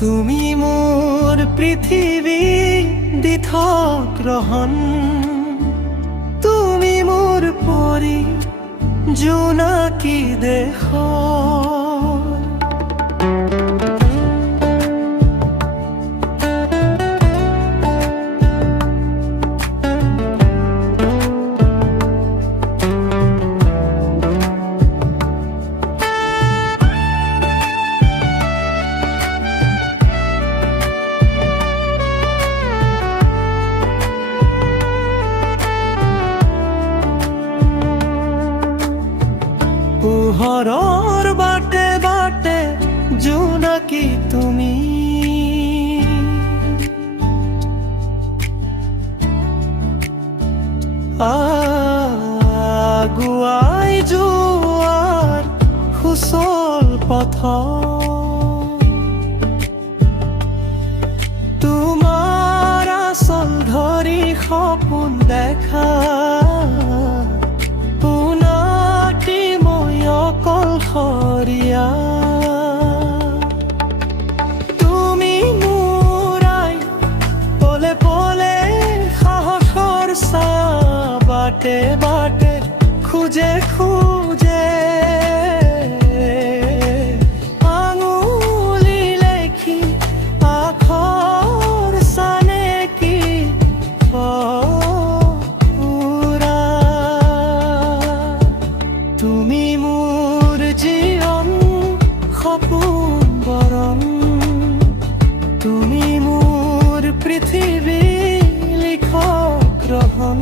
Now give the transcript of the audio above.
তুমি মোৰ পৃথিৱী দিথ গ্ৰহণ, তুমি মোৰ পৰি জোনাকী দেশৰ। পোহৰৰ বাটে বাটে জোনাকী তুমি, আগুৱাই যোৱাৰ সুচল পথ, তোমাৰ আচল ধৰি সপোন দেখা, তুমি মোৰ আই পলে পলে সাহসৰ ছাঁ বাটে বাটে খুজে খুজে আঙুলি লেখি আখৰ চানেকি পুৰা। তুমি মোৰ জীৱন সপোন বৰণ, তুমি মোৰ পৃথিৱী লিখ গ্ৰহণ।